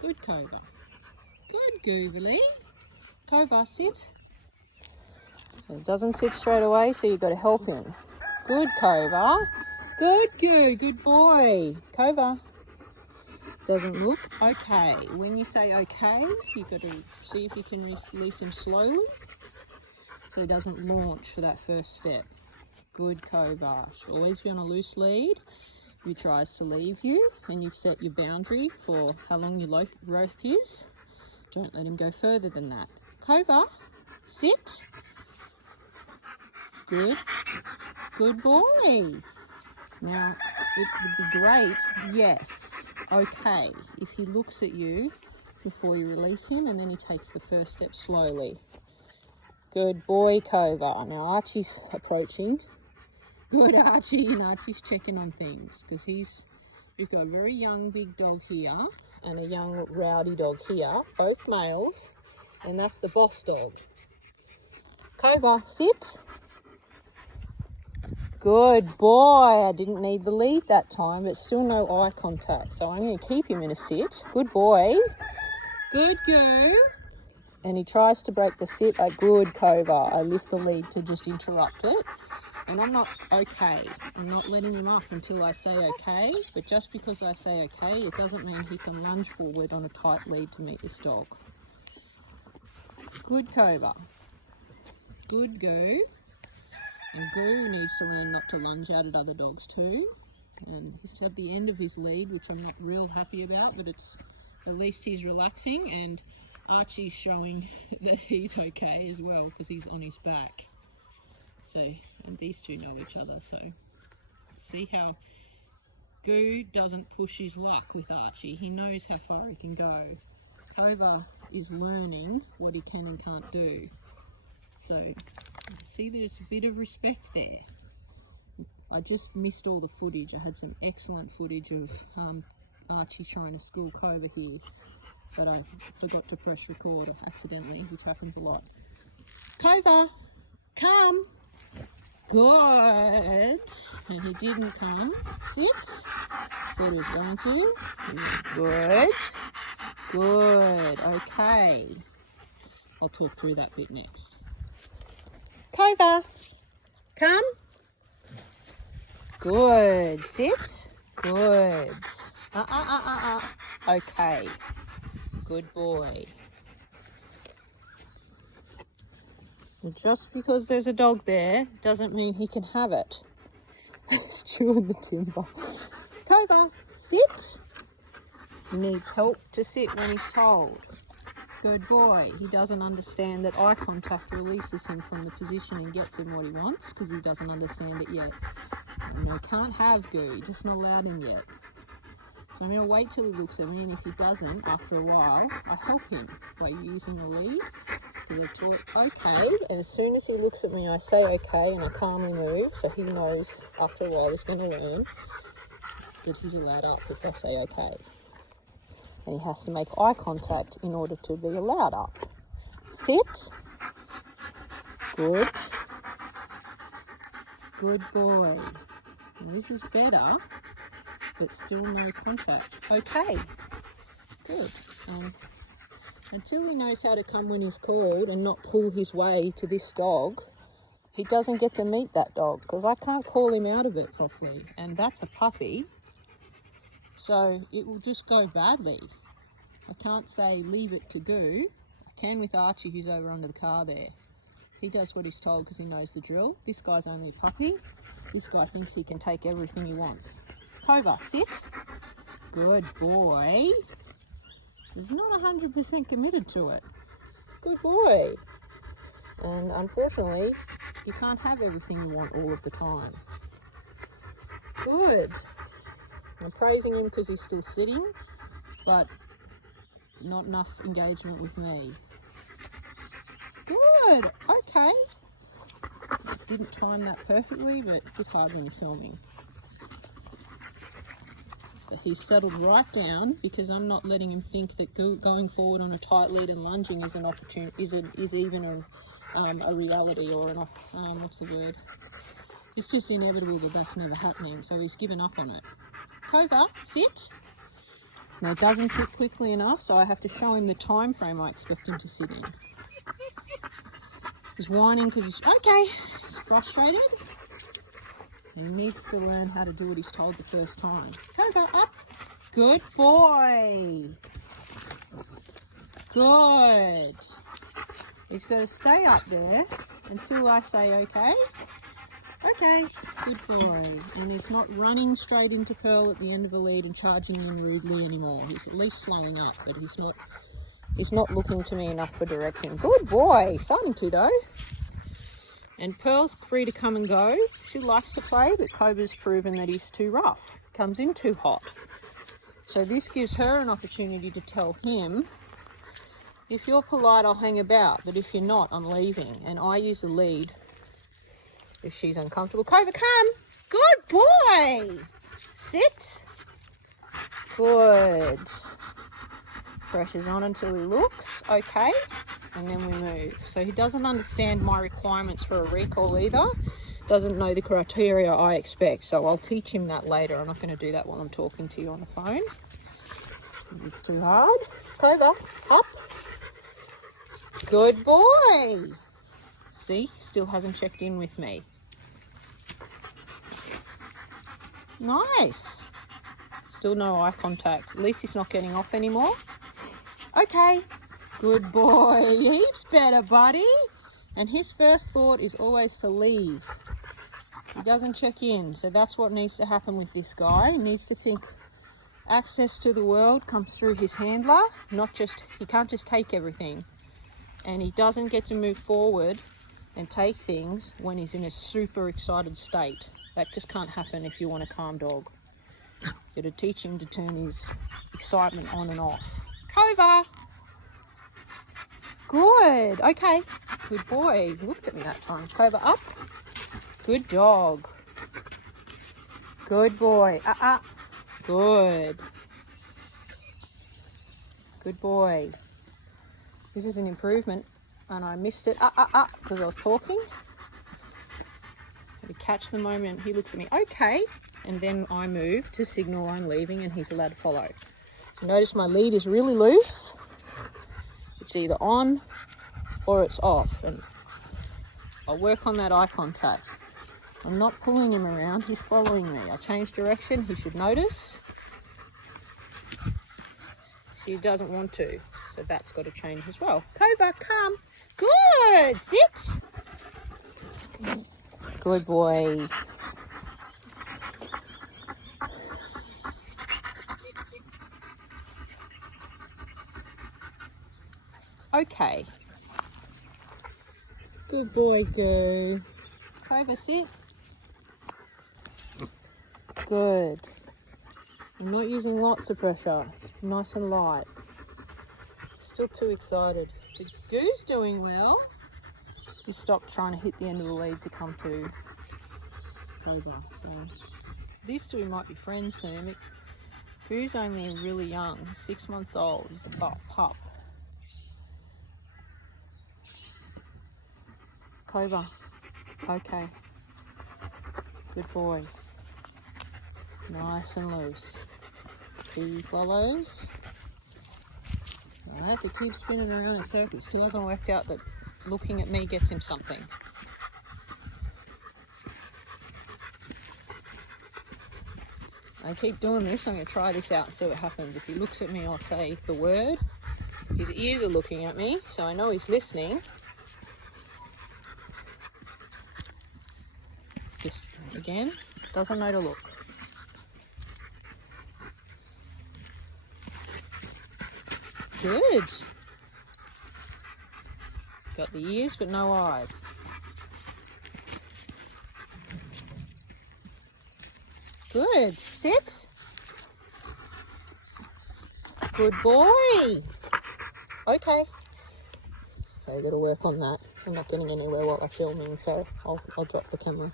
Good, Kova. Good, Googly. Kova, sit. So it doesn't sit straight away, so you've got to help him. Good, Kova. Good boy. Kova. Doesn't look okay. When you say okay, you've got to see if you can release him slowly so he doesn't launch for that first step. Good, Kova. Always be on a loose lead. If he tries to leave you and you've set your boundary for how long your rope is, don't let him go further than that. Kova, sit. Good. Good boy. Now, it would be great, yes, okay, if he looks at you before you release him and then he takes the first step slowly. Good boy, Kova. Now, Archie's approaching. Good, Archie, and Archie's checking on things because we've got a very young big dog here and a young rowdy dog here, both males, and that's the boss dog. Kova, sit. Good boy. I didn't need the lead that time, but still no eye contact. So I'm going to keep him in a sit. Good boy. Good go. And he tries to break the sit. Good, Kova. I lift the lead to just interrupt it. And I'm not okay. I'm not letting him up until I say okay. But just because I say okay, it doesn't mean he can lunge forward on a tight lead to meet this dog. Good, Kova. Good go. And Goo needs to learn not to lunge out at other dogs too. And he's at the end of his lead, which I'm not real happy about, but it's at least he's relaxing, and Archie's showing that he's okay as well because he's on his back. So, and these two know each other, so see how Goo doesn't push his luck with Archie. He knows how far he can go. Kova is learning what he can and can't do. So, see, there's a bit of respect there. I just missed all the footage. I had some excellent footage of Archie trying to school Kova here, but I forgot to press record accidentally, which happens a lot. Kova, come. Good. And he didn't come. Sit. Thought he was going to. Good. Good. Okay. I'll talk through that bit next. Kova, come. Good. Sit. Good. Okay. Good boy. And just because there's a dog there doesn't mean he can have it. He's chewing the timber. Kova, sit. He needs help to sit when he's told. Good boy. He doesn't understand that eye contact releases him from the position and gets him what he wants because he doesn't understand it yet. You know, can't have Goo, just not allowed him yet. So I'm going to wait till he looks at me, and if he doesn't, after a while, I help him by using a lead. So taught okay, and as soon as he looks at me, I say okay, and I calmly move, so he knows after a while he's going to learn that he's allowed up if I say okay. And he has to make eye contact in order to be allowed up. Sit. Good. Good boy. And this is better, but still no contact. Okay. Good. Until he knows how to come when he's called and not pull his way to this dog, he doesn't get to meet that dog because I can't call him out of it properly. And that's a puppy. So it will just go badly. I can't say leave it to Goo. I can with Archie, who's over under the car there. He does what he's told because he knows the drill. This guy's only a puppy. This guy thinks he can take everything he wants. Kova, sit. Good boy. He's not 100% committed to it. Good boy. And unfortunately, you can't have everything you want all of the time. Good. I'm praising him because he's still sitting, but not enough engagement with me. Good. Okay. Didn't time that perfectly, but it's a bit hard when you're filming. But he's settled right down because I'm not letting him think that going forward on a tight lead and lunging is an opportunity, is even a reality or what's the word? It's just inevitable that that's never happening. So he's given up on it. Kova, sit. Now, it doesn't sit quickly enough, so I have to show him the time frame I expect him to sit in. He's whining because he's frustrated. He needs to learn how to do what he's told the first time. Go up. Good boy. Good. He's got to stay up there until I say okay. Okay, good boy. And he's not running straight into Pearl at the end of a lead and charging in rudely anymore. He's at least slowing up, but he's not looking to me enough for direction. Good boy. Starting to though. And Pearl's free to come and go. She likes to play, but Kova's proven that he's too rough. Comes in too hot. So this gives her an opportunity to tell him, if you're polite, I'll hang about, but if you're not, I'm leaving. And I use the lead if she's uncomfortable. Kova, come. Good boy. Sit. Good. Pressure's on until he looks. Okay. And then we move. So he doesn't understand my requirements for a recall either. Doesn't know the criteria I expect. So I'll teach him that later. I'm not going to do that while I'm talking to you on the phone, because it's too hard. Kova, up. Good boy. See, still hasn't checked in with me. Nice. Still no eye contact. At least he's not getting off anymore. Okay. Good boy. Heaps better, buddy. And his first thought is always to leave. He doesn't check in. So that's what needs to happen with this guy. He needs to think access to the world comes through his handler. He can't just take everything. And he doesn't get to move forward and take things when he's in a super excited state. That just can't happen if you want a calm dog. You've got to teach him to turn his excitement on and off. Kova! Good. Okay. Good boy. He looked at me that time. Kova, up. Good dog. Good boy. Good. Good boy. This is an improvement, and I missed it because I was talking. To catch the moment he looks at me, okay, and then I move to signal I'm leaving and he's allowed to follow. So notice my lead is really loose. It's either on or it's off, and I'll work on that eye contact. I'm not pulling him around, he's following me. I change direction, he should notice. She doesn't want to, so that's got to change as well. Kova, come. Good. Sit. Good boy. Okay. Good boy, go. Kova, sit. Good. I'm not using lots of pressure. It's nice and light. Still too excited. The goo's doing well. He stopped trying to hit the end of the lead to come to Kova. So these two might be friends soon. Goo's only really young, 6 months old. He's a pup. Kova. Okay. Good boy. Nice and loose. He follows. I have to keep spinning around in circles. Still hasn't worked out that looking at me gets him something. I keep doing this. I'm going to try this out and see what happens. If he looks at me, I'll say the word. His ears are looking at me, so I know he's listening. It's just, again, doesn't know to look. Good. Got the ears but no eyes. Good. Sit. Good boy. Okay. So I've got to work on that. I'm not getting anywhere while I'm filming, so I'll drop the camera.